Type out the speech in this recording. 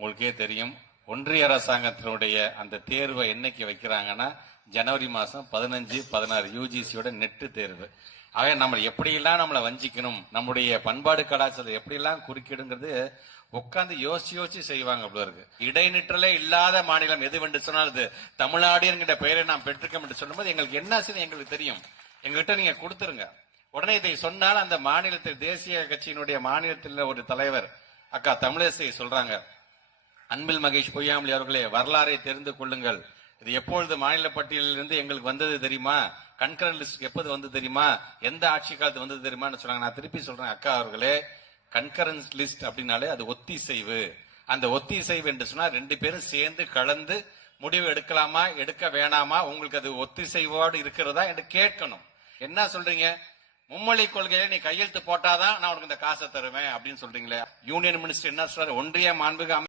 உங்களுக்கே தெரியும். ஒன்றிய அரசாங்கத்தினுடைய அந்த தேர்வை என்னைக்கு வைக்கிறாங்கன்னா ஜனவரி மாசம் 15, 16 யூஜிசியோட நெட்டு தேர்வு. ஆக நம்ம எப்படியெல்லாம் நம்மளை வஞ்சிக்கணும், நம்முடைய பண்பாடு கலாச்சாரத்தை எப்படியெல்லாம் குறுக்கிடுங்கிறது உட்காந்து யோசிச்சு செய்வாங்க. அப்படி இருக்கு. இடைநிற்றலே இல்லாத மாநிலம் எதுவென்று சொன்னால் அது தமிழ்நாடு என்கிற பெயரை நாம் பெற்றிருக்கோம் என்று சொல்லும்போது எங்களுக்கு என்ன ஆச்சுன்னு எங்களுக்கு தெரியும். எங்ககிட்ட நீங்க கொடுத்துருங்க. உடனே இதை சொன்னால் அந்த மாநிலத்தில் தேசிய கட்சியினுடைய மாநிலத்தில் ஒரு தலைவர் அக்கா தமிழிசை சொல்றாங்க, அன்பில் மகேஷ் பொய்யாமொழி அவர்களே, வரலாறை தெரிந்து கொள்ளுங்கள். இது எப்பொழுது மாநில பட்டியலில் இருந்து எங்களுக்கு வந்தது தெரியுமா? கன்கரண்ட் லிஸ்ட் எப்போது வந்து தெரியுமா? எந்த ஆட்சி காலத்து வந்தது தெரியுமான்னு சொன்னாங்க. நான் திருப்பி சொல்றேன், அக்கா அவர்களே, கன்கரண்ட் லிஸ்ட் அப்படின்னாலே அது ஒத்திசைவு. அந்த ஒத்திசைவு என்று சொன்னா 2 பேரும் சேர்ந்து கலந்து முடிவு எடுக்கலாமா எடுக்க வேணாமா, உங்களுக்கு அது ஒத்திசைவோடு இருக்கிறதா என்று கேட்கணும். என்ன சொல்றீங்க? மும்மொழி கொள்கையில நீ கையெழுத்து போட்டாதான் நான் உனக்கு இந்த காசை தருவேன் அப்படின்னு சொல்றீங்களே. யூனியன் மினிஸ்டர் என்ன சொல்றாரு? ஒன்றிய மாண்புமிகு